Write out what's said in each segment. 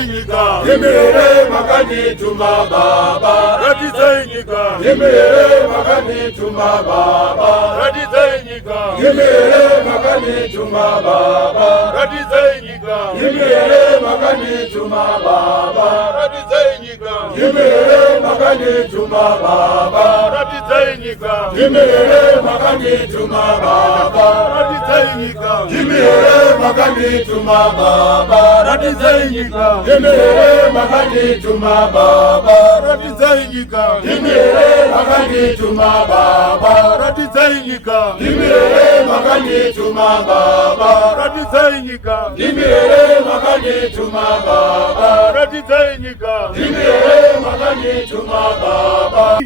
Ratizenyika, Yemere Makani Tuma Baba. Ratizenyika, Yemere Makani Tuma Baba. Ratizenyika, Yemere Makani Tuma Baba. Ratizenyika, Yemere Makani Tuma Baba. Ratizenyika, Yemere Makani Tuma Baba. Ratizenyika, Yemere Makani Tuma Baba. Ratizenyika, Yemere Makani Tuma Baba. Ratizenyika, Yemere Makani Tuma Baba. Ratizenyika, Yemere Makani Tuma Baba. Ratizenyika, Yemere Makani Tuma Baba. Ratizenyika, Yemere Makani Tuma Baba. Ratizenyika, Yemere Makani Tuma Baba.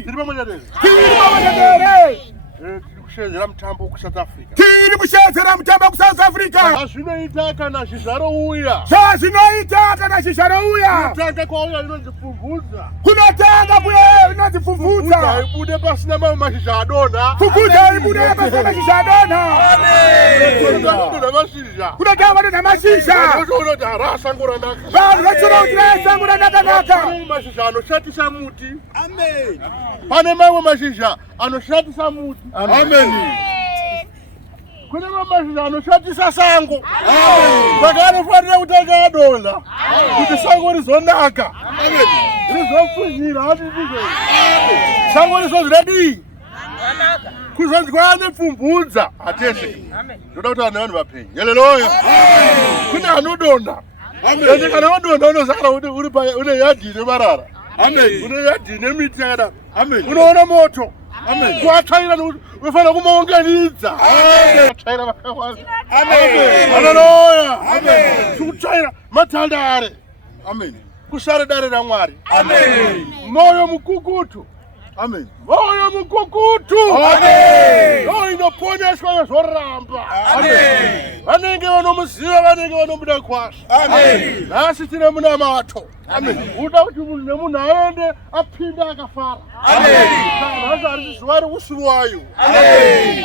Tiri mtambo ku South Africa. Tiri mushezera mtambo ku South Africa. Zvinoitaka na zvizarouya. Zvinoitaka na zvizarouya. Kutanga kwauya inozipfumvudza. Kunotanga kuya inozipfumvudza. Ibude pasina mamwe mashizha adonha. Fukuta ibude pasina mashizha adonha. Kunotanga mashizha. Kunotanga mashizha. Unoti harasa ngoranaka. Vanhu vachona kuti rasa ngoranaka. Mashizha anoshatisa muti. Amen. Pane mamwe mashizha anoshatisa muti. Amen. Kune mashizha anoshatisa sango. Saka anofanira kutanga adonha kuti sango rizonaka. Rizopfunyira hatizvo. Sango rizozvidii? Kuzonzwa nepfumvudza hatese. Ndoda kuti vanhu vapenye. Haleluya. Kune anodonha. Ende kana wadonha unozara une yadhi nemarara. Une yadhi nemiti yakadaro. Unoona moto. Kuatsvaira unofanira kumaunganidza. Kuatsvaira vakawanda. Haleluya. Kutsvaira matandare. Kusare dare raMwari. Moyo mukukutu. Moyo mukukutu. Yo inoponeswa yozoramba. Vanenge vanomuziva, vanenge vanomuda kwazvo. Nhasi tine munamato. Uda kuti munhu nemunhu aende apinda akafara. Nhasi ari zuva rekusuruwayo.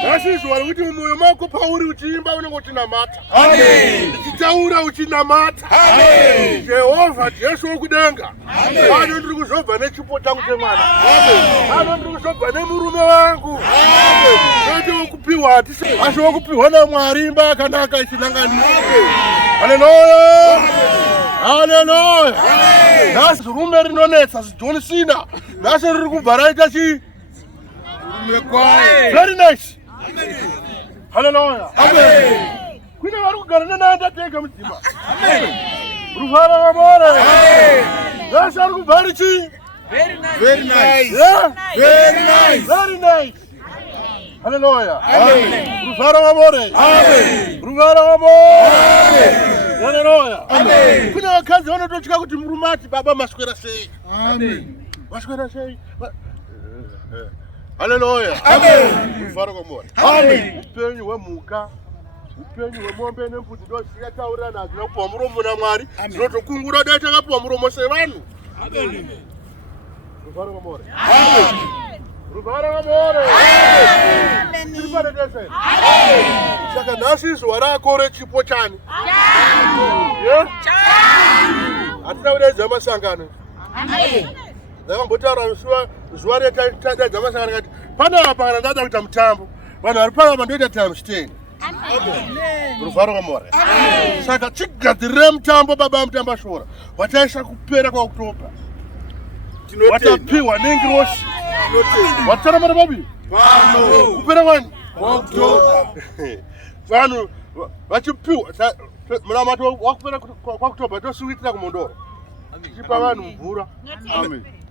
Nhasi zuva rekuti mumwoyo mako pauri uchiimba unenge uchinamata. Uchitaura uchinamata. Jehovha Jesu wokudenga. Pano ndiri kuzobva nechipo changu chemwana. Pano ndiri kuzobva nemurume wangu. Kwete wokupiwa hatisi. Asi wokupiwa naMwari imba yakanaka ichinanganisa. Haleluya. Haleluya. Nhasi rume rinonetsa John Cena. Nhasi riri kubva raita chi? Very nice. Haleluya. Kune vari kugara neNandatega mudzimba. Ruvara rwamore. Nhasi ari kubva ari chi? Very nice. Yeah? Very nice. Very nice. Haleluya. Ruvara rwamore. Ruvara rwamore. Haleluya. Kune vakadzi vanototya kuti murume ati baba maswera sei. Maswera sei. Haleluya. Ruvara rwamore. Upenyu hwemhuka, upenyu hwemombe nembudzi ndozviyataurira nadzo kupuwa muromo naMwari. Tinotokungura dai takapuwa muromo sevanhu. Ruvara rwamore. Ruvara rwamore. Tiri paredeseni. Saka nhasi zuva rako rechipo chani. Hatina kudaidza masangano. Ndakambotaura zuva retaidza masangano kati pane apa kana ndada kuita mutambo. Vanhu vari panapa ndoita times 10. Ruvara rwamore. Saka chigadzirire mutambo baba mutambo ashora. Wataisa kupera kwaOctober. Watapiwa nengiroshi. Watara mara babi? Kupera kwani? October. Vanhu vachipiwa munamato wakupera kwaOctober tosuwitira kumondoro. Tichipa vanhu mvura.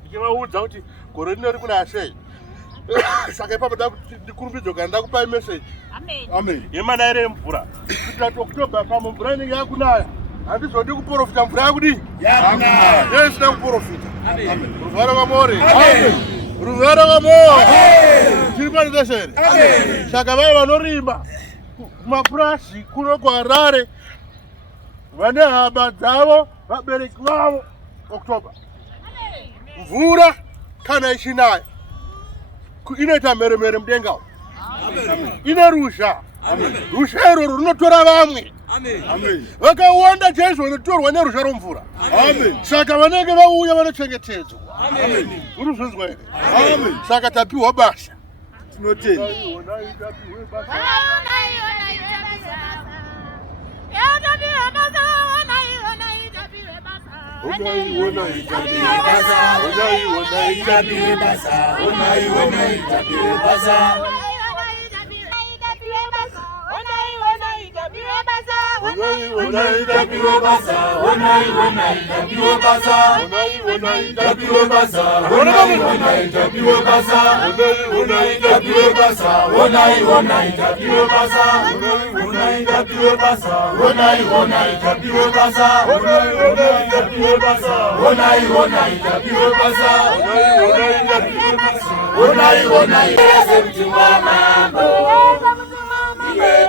Tichivaudza kuti gore rino riri kuna sei. Saka ipapo ndikurumbidza kana ndakupai message. Yemanaire mvura. Kuitira kuti October pamwe mvura inenge yakunaya. Handizodi kuprofita mvura yakudi? Yakunaya. Yesina kuprofita. Ruvara rwamore. Ruvara rwamore. Tiri paredeseni. Saka vai vanorima kumapurazi kuno kwaHarare vane hama dzavo vabereki vavo October. Mvura kana ichinaya inoita mheremhere mudenga. Ine ruzha. rushero runotora vamwe vakawanda chaizvo vanotorwa nerusha romvura. Saka vanenge vauya vanochengetedzwa. Urikuzvinzwa here? Saka tapiwa basa. Tinotenda.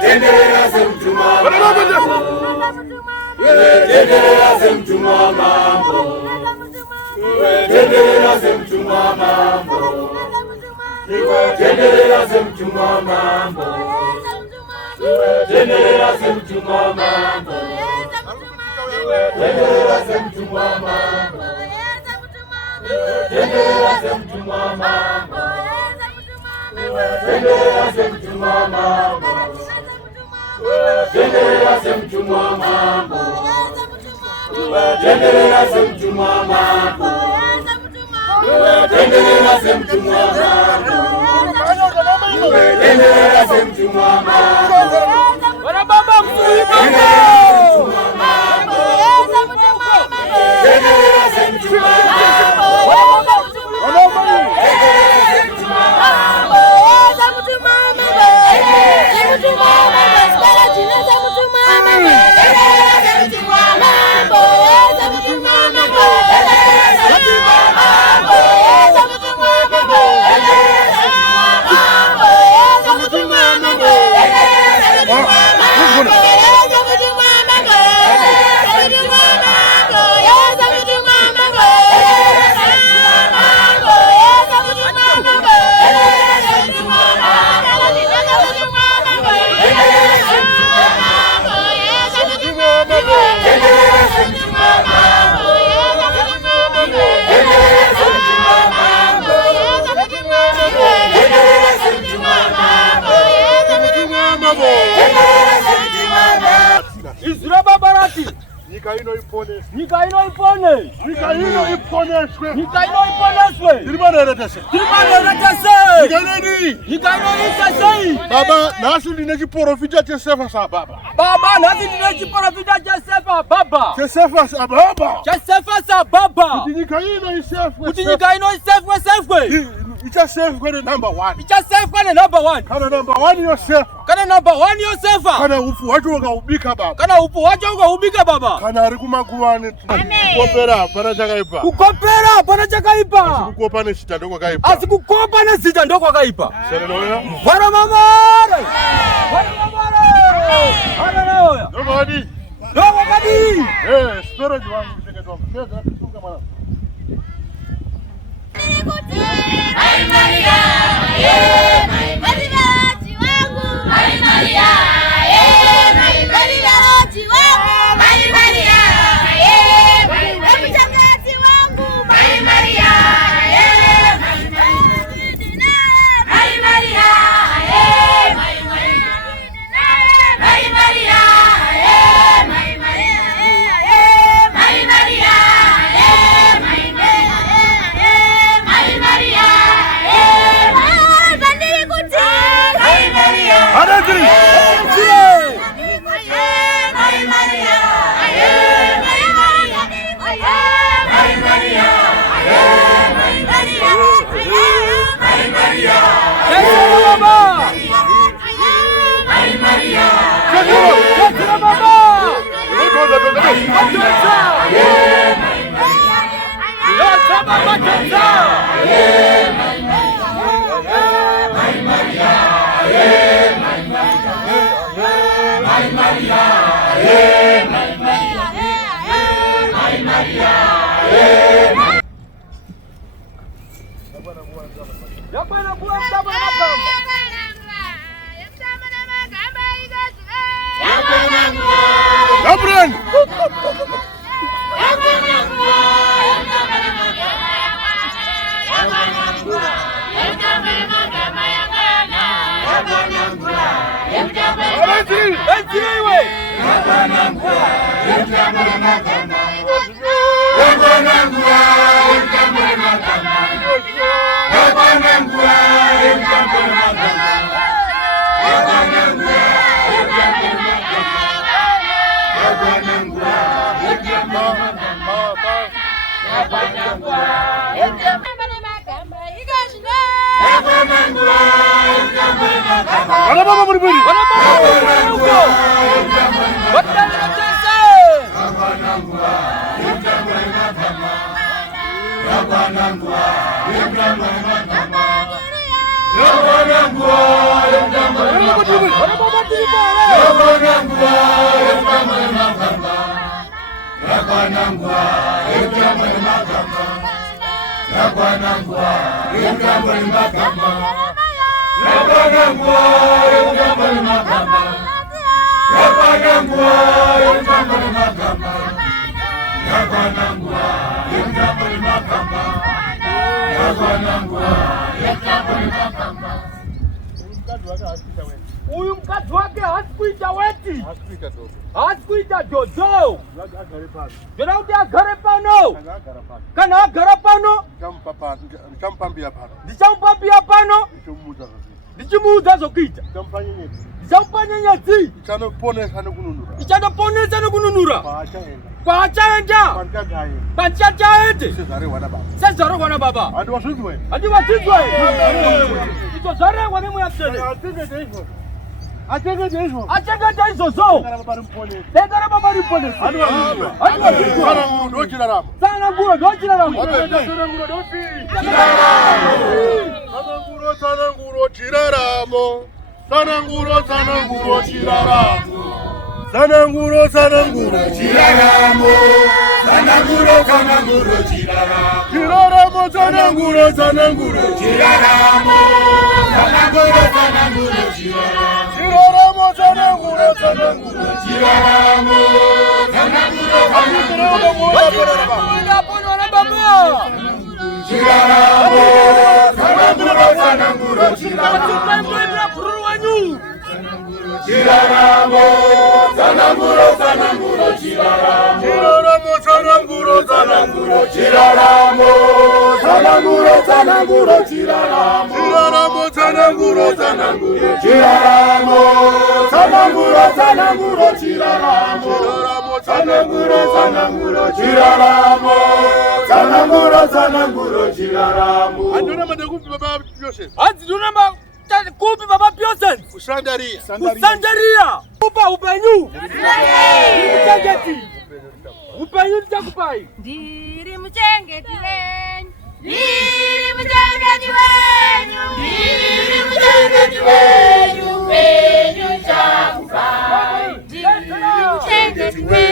Tenderera semtumwa mambo. Tenderera semtumwa mambo. Tenderera semtumwa mambo. Tenderera semtumwa mambo. Tenderera semtumwa mambo. Tenderera semtumwa mambo. Tenderera semtumwa mambo. Tenderera semtumwa mambo. Tenderera semtumwa mambo. Tenderera semtumwa mambo. Tenderera semtumwa mambo. Wana baba msulimu. Tenderera semtumwa mambo. Nyika ino ipone. Nyika ino ipone. Nyika ino iponeshwe. Nyika ino iponeshwe. Tirimaneretese. Tirimaneretese. Nyika nini? Nyika ino isesei. Baba, nasi ndine chiprofita chesefa sa baba. Baba, nasi ndine chiprofita chesefa baba. Chesefa sa baba. Chesefa sa baba. Kuti nyika ino isefwe. Kuti nyika ino isefwe sefwe. Ichasefwe ne number 1. Ichasefwe ne number 1. Kana number 1 yosefa. Kana number 1 yosefa. Kana ufu wacho ukaubika baba. Kana ufu wacho ukaubika baba. Kana ari kumakuwani. Kukopera pana chakaipa. Kukopera pana chakaipa. Asikukopa ne zita ndoko kaipa. Asikukopa ne zita ndoko kaipa. Haleluya. Bwana mamare. Bwana mamare. Haleluya. Nobody. Nobody. Storage wangu kutengenezwa. Sasa tufunga mwana. Hai Maria, Hai Maria wangu. Hai Maria, Hai Maria wangu. Hai Maria, mchungaji wangu. Hai Maria, Hai Maria, Hai Maria, Yang mana buat sama-sama? Yang sama-sama gambar. Huyu mkazi wake hasikuita weti, hasikuita dodo. Jorauti agare pano, kana agara pano, ndichampambia pano, ndichimuudza zokita, ndichampanya nyadzi, ichanoponesa nekununura, kwachaenda, pachachaende, sezarehwa na baba, handiwazizwe, icho zarehwa nemuyasene, achengete izvozvo degara baba riponesa Sana nguro ndochiraramo. Sana nguro ndochiraramo. Kupi baba Piosens kusandaria kupa upenyu upenyu nitakupai ndiri muchengeti wenyu, ndiri muchengeti wenyu, ndiri muchengeti wenyu, wenyu chakupai, ndiri muchengeti wenyu.